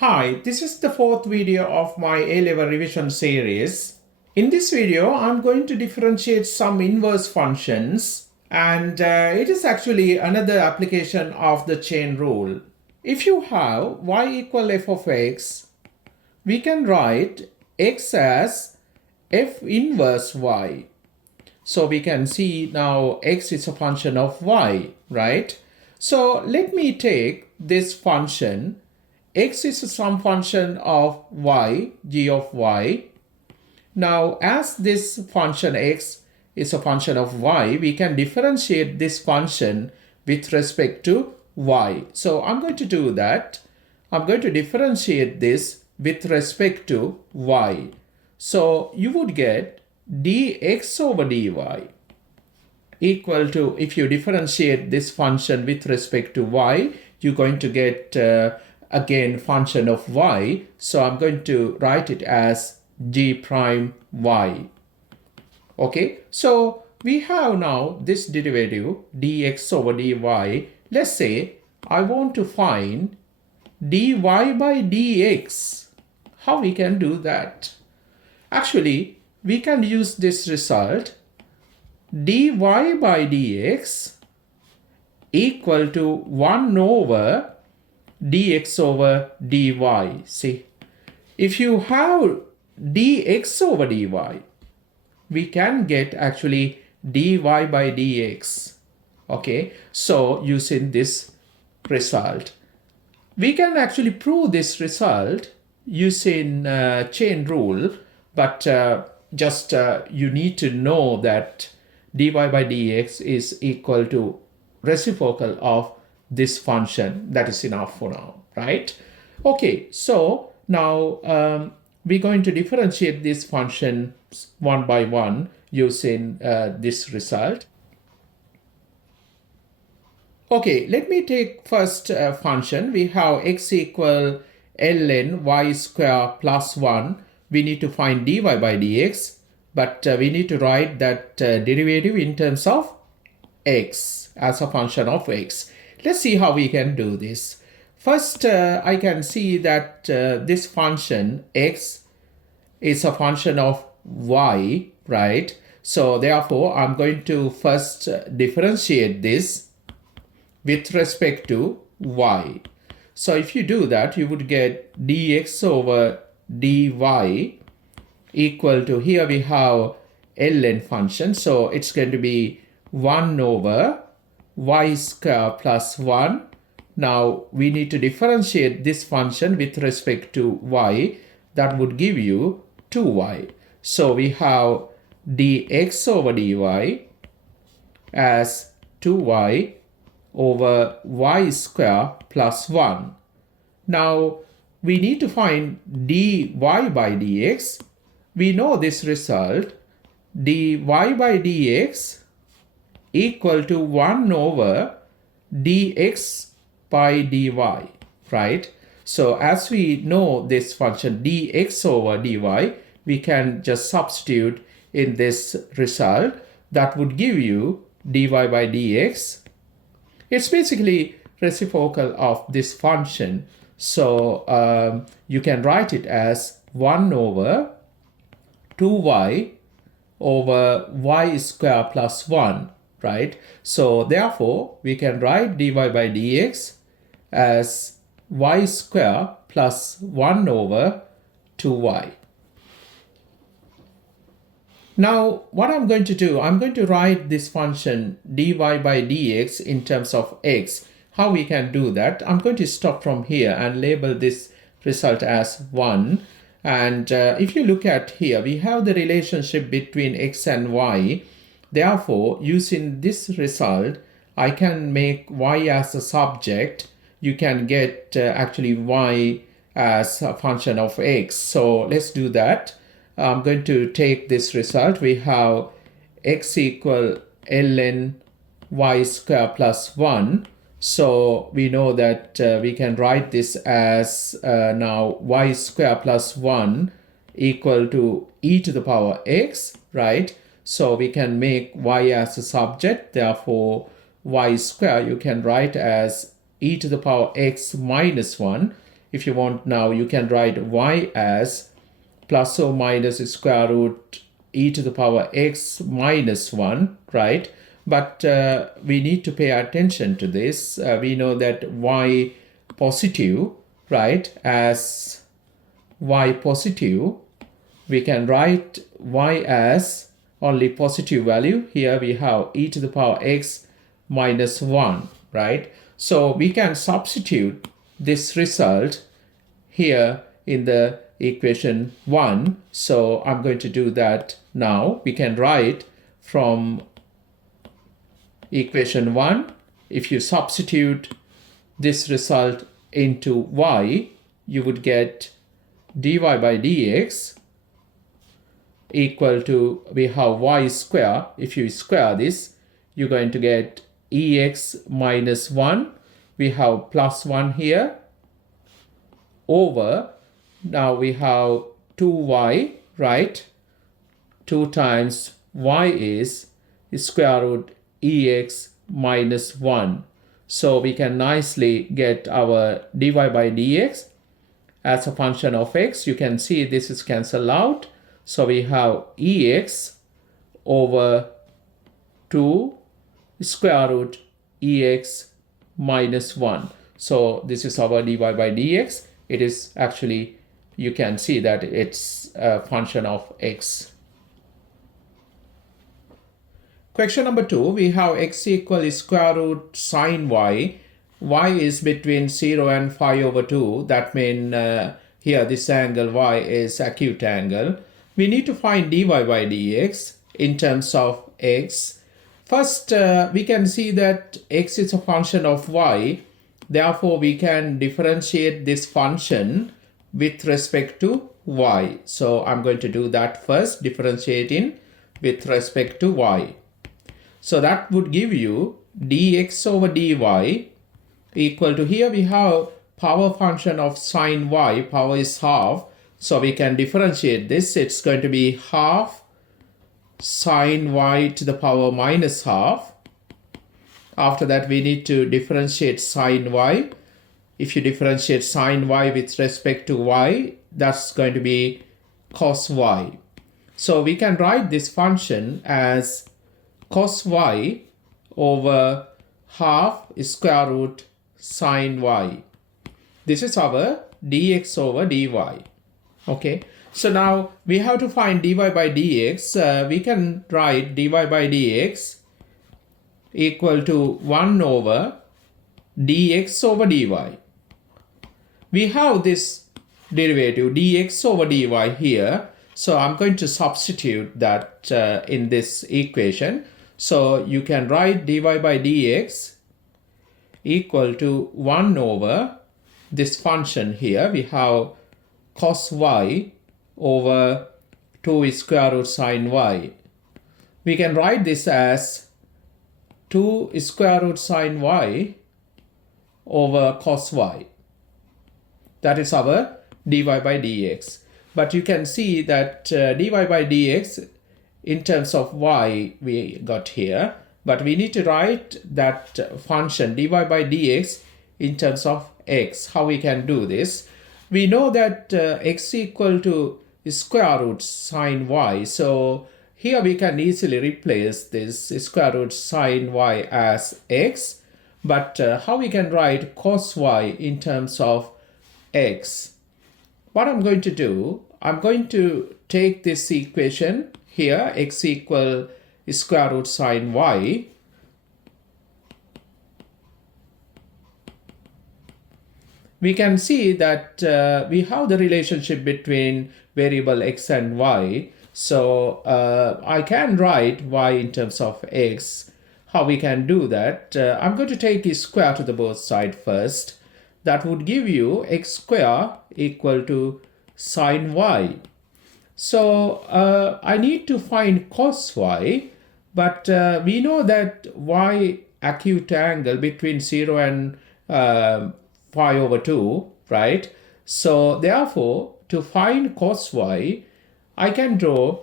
Hi, this is the fourth video of my A-Level revision series. In this video, I'm going to differentiate some inverse functions, and it is actually another application of the chain rule. If you have y equal f of x, we can write x as f inverse y. So we can see now x is a function of y, right? So let me take this function. X is some function of y, g of y. Now, as this function x is a function of y, we can differentiate this function with respect to y. So I'm going to do that. I'm going to differentiate this with respect to y. So you would get dx over dy equal to, if you differentiate this function with respect to y, you're going to get again function of y. So I'm going to write it as g prime y. Okay, so we have now this derivative dx over dy. Let's say I want to find dy by dx. How we can do that? Actually, we can use this result dy by dx equal to 1 over dx over dy. See, if you have dx over dy, we can get actually dy by dx. Okay, so using this result, we can actually prove this result using chain rule, but just you need to know that dy by dx is equal to reciprocal of this function. That is enough for now, right? Okay, so now we're going to differentiate this function one by one using this result. Okay, let me take first function. We have x equal ln y square plus 1. We need to find dy by dx, but we need to write that derivative in terms of x as a function of x. Let's see how we can do this. First, I can see that this function x is a function of y, right? So therefore, I'm going to first differentiate this with respect to y. So if you do that, you would get dx over dy equal to, here we have ln function. So it's going to be 1 over y square plus 1. Now we need to differentiate this function with respect to y. That would give you 2y. So we have dx over dy as 2y over y square plus 1. Now we need to find dy by dx. We know this result, dy by dx equal to 1 over dx by dy, right? So as we know this function dx over dy, we can just substitute in this result. That would give you dy by dx. It's basically reciprocal of this function. So you can write it as 1 over 2y over y square plus 1. Right? So therefore, we can write dy by dx as y square plus 1 over 2y. Now, what I'm going to do, I'm going to write this function dy by dx in terms of x. How we can do that? I'm going to stop from here and label this result as 1. And if you look at here, we have the relationship between x and y. Therefore, using this result, I can make y as a subject. You can get actually y as a function of x. So let's do that. I'm going to take this result. We have x equal ln y square plus 1. So we know that we can write this as now y square plus 1 equal to e to the power x, right? So we can make y as a subject. Therefore, y square you can write as e to the power x minus 1 if you want now, you can write y as plus or minus square root e to the power x minus 1, right? But we need to pay attention to this. We know that y positive, right, as y positive, we can write y as only positive value. Here we have e to the power x minus 1, right? So we can substitute this result here in the equation 1. So I'm going to do that now. We can write from equation 1, if you substitute this result into y, you would get dy by dx equal to, we have y square. If you square this, you're going to get ex minus 1. We have plus 1 here over, now we have 2y, right? 2 times y is square root ex minus 1. So we can nicely get our dy by dx as a function of x. You can see this is cancelled out. So we have ex over 2 square root ex minus 1. So this is our dy by dx. It is actually, you can see that it's a function of x. Question number 2, we have x equal square root sine y. Y is between 0 and 5 over 2. That means here this angle y is acute angle. We need to find dy by dx in terms of x. First, we can see that x is a function of y. Therefore, we can differentiate this function with respect to y. So I'm going to do that first, differentiating with respect to y. So that would give you dx over dy equal to, here we have power function of sine y, power is half. So we can differentiate this. It's going to be half sine y to the power minus half. After that, we need to differentiate sine y. If you differentiate sine y with respect to y, that's going to be cos y. So we can write this function as cos y over half square root sine y. This is our dx over dy. Okay, so now we have to find dy by dx. We can write dy by dx equal to 1 over dx over dy. We have this derivative dx over dy here. So I'm going to substitute that in this equation. So you can write dy by dx equal to 1 over this function here. We have cos y over 2 square root sine y. We can write this as 2 square root sine y over cos y. That is our dy by dx. But you can see that dy by dx in terms of y we got here. But we need to write that function dy by dx in terms of x. How we can do this? We know that x equal to square root sine y. So here we can easily replace this square root sine y as x. But how we can write cos y in terms of x? What I'm going to do, I'm going to take this equation here, x equal square root sine y. We can see that we have the relationship between variable x and y. So I can write y in terms of x. How we can do that? I'm going to take a square to the both side first. That would give you x square equal to sine y. So I need to find cos y, but we know that y acute angle between 0 and 5 over 2, right? So therefore, to find cos y, I can draw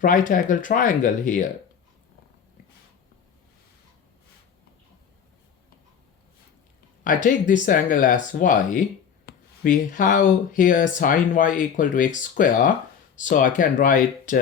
right angle triangle here. I take this angle as y. we have here sine y equal to x square. So I can write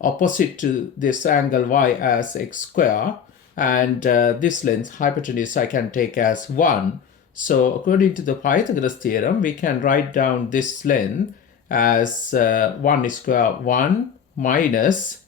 opposite to this angle y as x square. And this length, hypotenuse, I can take as 1. So according to the Pythagoras theorem, we can write down this length as 1 square 1 minus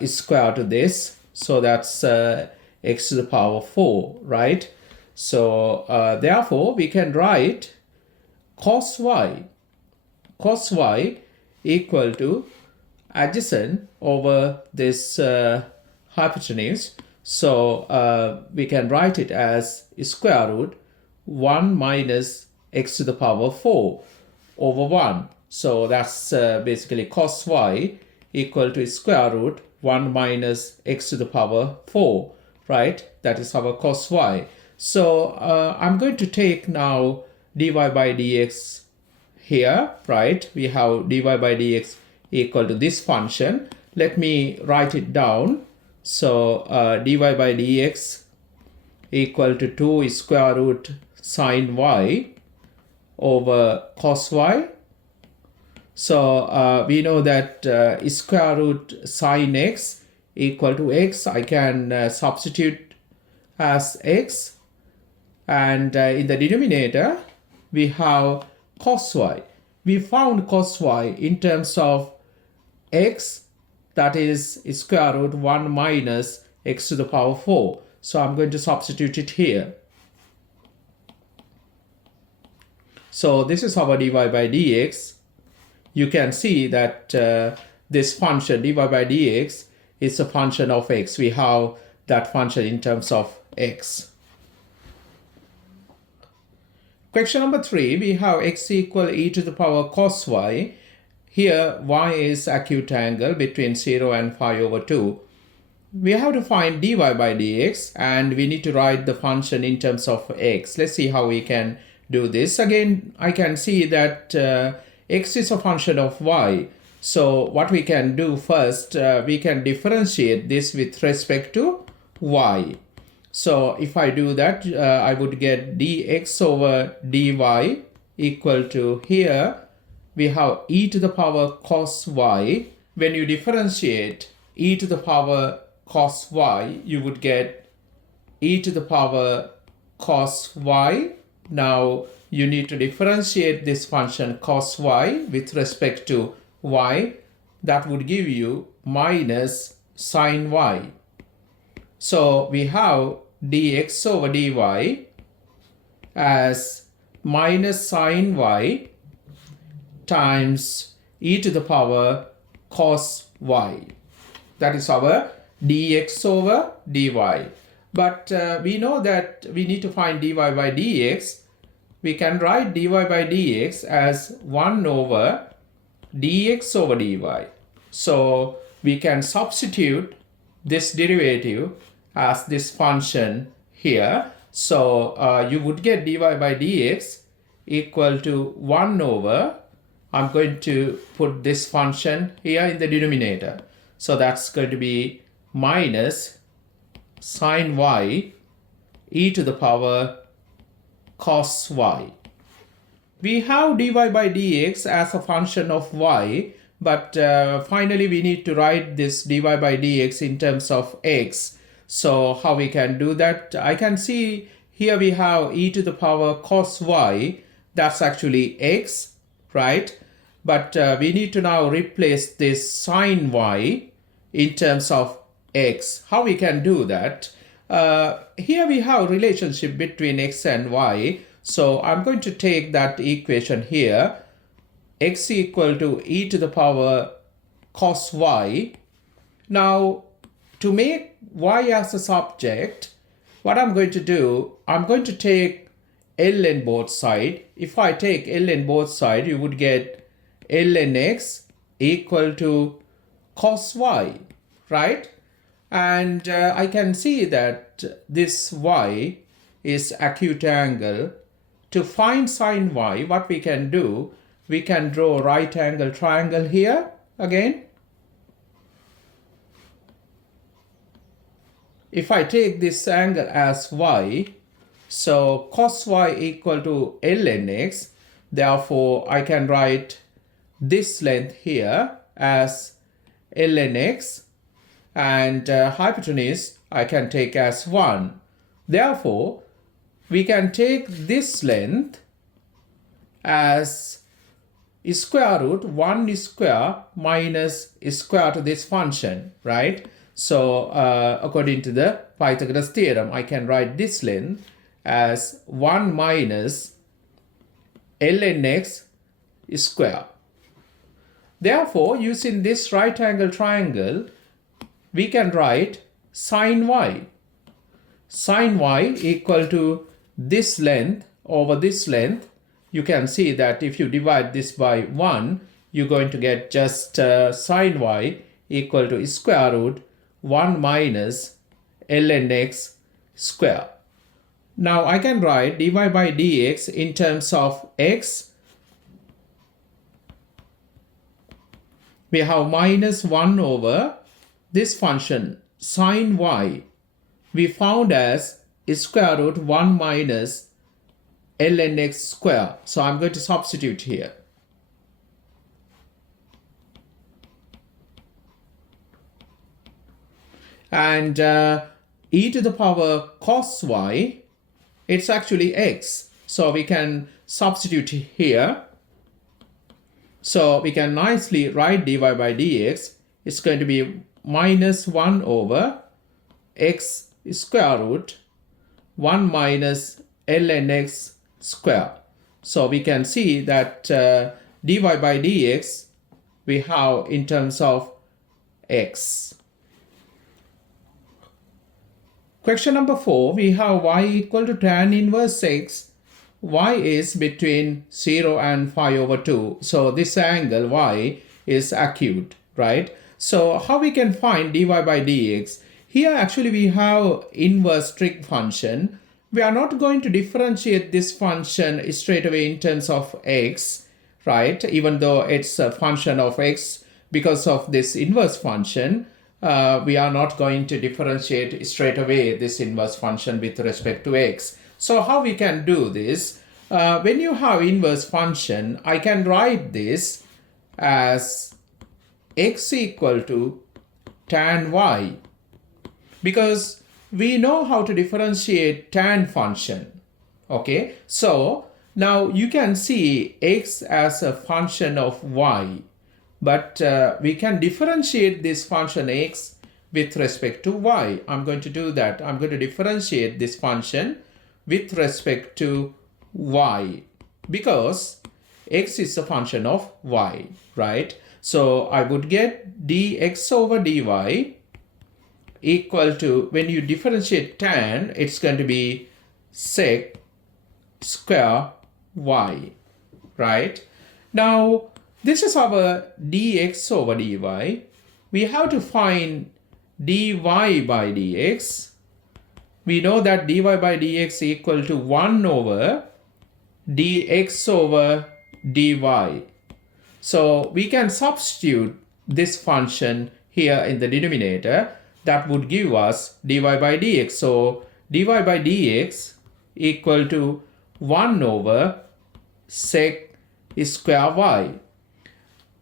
is square to this. So that's x to the power 4, right? So therefore, we can write cos y equal to adjacent over this hypotenuse. So we can write it as square root 1 minus x to the power 4 over 1. So that's basically cos y equal to square root 1 minus x to the power 4, right? That is our cos y. So I'm going to take now dy by dx here, right? We have dy by dx equal to this function. Let me write it down. So dy by dx equal to 2 square root sine y over cos y. So we know that square root sine x equal to x. I can substitute as x. And in the denominator, we have cos y. We found cos y in terms of x, that is square root 1 minus x to the power 4. So I'm going to substitute it here. So this is our dy by dx. You can see that this function dy by dx is a function of x. We have that function in terms of x. Question number 3, we have x equal e to the power cos y. Here y is acute angle between 0 and 5 over 2. We have to find dy by dx and we need to write the function in terms of x. Let's see how we can do this. Again, I can see that x is a function of y. So what we can do first, we can differentiate this with respect to y. So if I do that, I would get dx over dy equal to, here we have e to the power cos y. When you differentiate e to the power cos y, you would get e to the power cos y. Now you need to differentiate this function cos y with respect to y. That would give you minus sine y. So we have dx over dy as minus sine y times e to the power cos y. That is our dx over dy. But we know that we need to find dy by dx. We can write dy by dx as 1 over dx over dy. So we can substitute this derivative as this function here. So you would get dy by dx equal to 1 over, I'm going to put this function here in the denominator. So that's going to be minus sine y e to the power cos y. We have dy by dx as a function of y, but finally we need to write this dy by dx in terms of x. So how we can do that? I can see here we have e to the power cos y. That's actually x, right? But we need to now replace this sine y in terms of x. How we can do that? Here we have relationship between x and y. So I'm going to take that equation here. X equal to e to the power cos y. Now, to make y as a subject, what I'm going to do, I'm going to take ln both sides. If I take ln both sides, you would get ln x equal to cos y, right? And I can see that this y is acute angle. To find sine y, what we can do, we can draw a right angle triangle here again. If I take this angle as y, so cos y equal to ln x, Therefore, I can write this length here as ln x, and hypotenuse I can take as 1. Therefore, we can take this length as square root 1 square minus square to this function, right? So according to the Pythagoras theorem, I can write this length as 1 minus ln x square. Therefore, using this right angle triangle, we can write sine y. Sine y equal to this length over this length. You can see that if you divide this by 1, you're going to get just sine y equal to square root 1 minus ln x square. Now I can write dy by dx in terms of x. We have minus 1 over this function sine y we found as square root 1 minus ln x square. So I'm going to substitute here. And e to the power cos y, it's actually x. So we can substitute here. So we can nicely write dy by dx. It's going to be minus 1 over x square root 1 minus ln x square. So we can see that dy by dx we have in terms of x. Question number 4, we have y equal to tan inverse x. Y is between 0 and 5 over 2. So this angle y is acute, right? So how we can find dy by dx? Here actually we have inverse trig function. We are not going to differentiate this function straight away in terms of x, right? Even though it's a function of x because of this inverse function, we are not going to differentiate straight away this inverse function with respect to x. So how we can do this? When you have inverse function, I can write this as x equal to tan y, because we know how to differentiate tan function. Okay, so now you can see x as a function of y, but we can differentiate this function x with respect to y. I'm going to do that. I'm going to differentiate this function with respect to y because x is a function of y, right? So I would get dx over dy equal to, when you differentiate tan, it's going to be sec square y, right? Now, this is our dx over dy. We have to find dy by dx. We know that dy by dx equal to 1 over dx over dy. So we can substitute this function here in the denominator. That would give us dy by dx. So dy by dx equal to 1 over sec square y.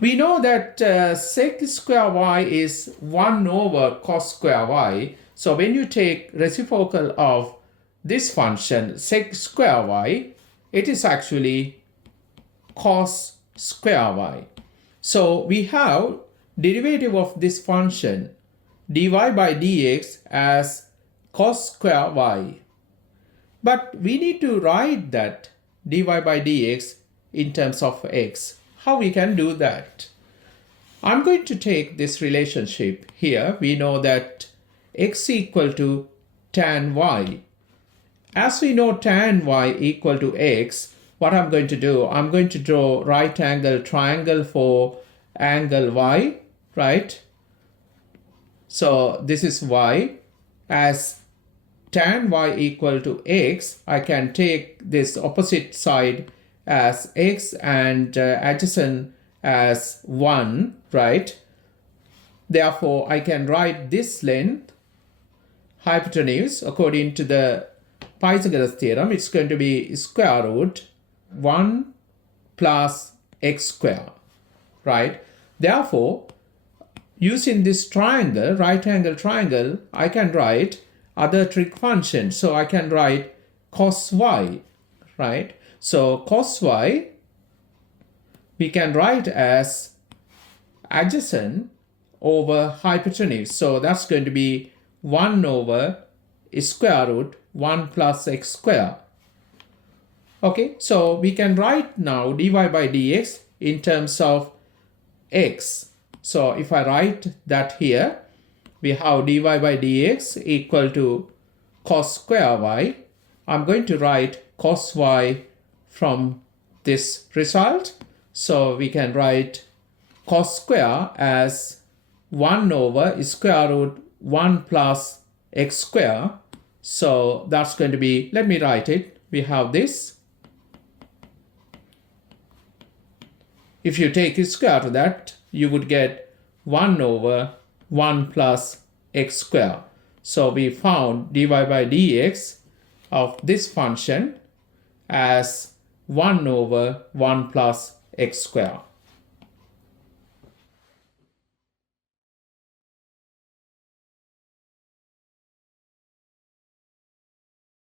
We know that sec square y is 1 over cos square y. So when you take reciprocal of this function sec square y, it is actually cos square y. So we have derivative of this function dy by dx as cos square y. But we need to write that dy by dx in terms of x. How we can do that? I'm going to take this relationship here. We know that x equal to tan y. As we know tan y equal to x, what I'm going to do, I'm going to draw right angle triangle for angle y, right? So this is y. As tan y equal to x, I can take this opposite side as x and adjacent as 1, right? Therefore, I can write this length, hypotenuse, according to the Pythagoras theorem, it's going to be square root 1 plus x squared, right? Therefore, using this triangle, right angle triangle, I can write other trig functions. So I can write cos y, right? So cos y, we can write as adjacent over hypotenuse. So that's going to be 1 over square root 1 plus x squared. Okay, so we can write now dy by dx in terms of x. So if I write that here, we have dy by dx equal to cos square y. I'm going to write cos y from this result. So we can write cos square as 1 over square root 1 plus x squared. So that's going to be, let me write it. We have this. If you take a square to that, you would get 1 over 1 plus x squared. So we found dy by dx of this function as 1 over 1 plus x squared.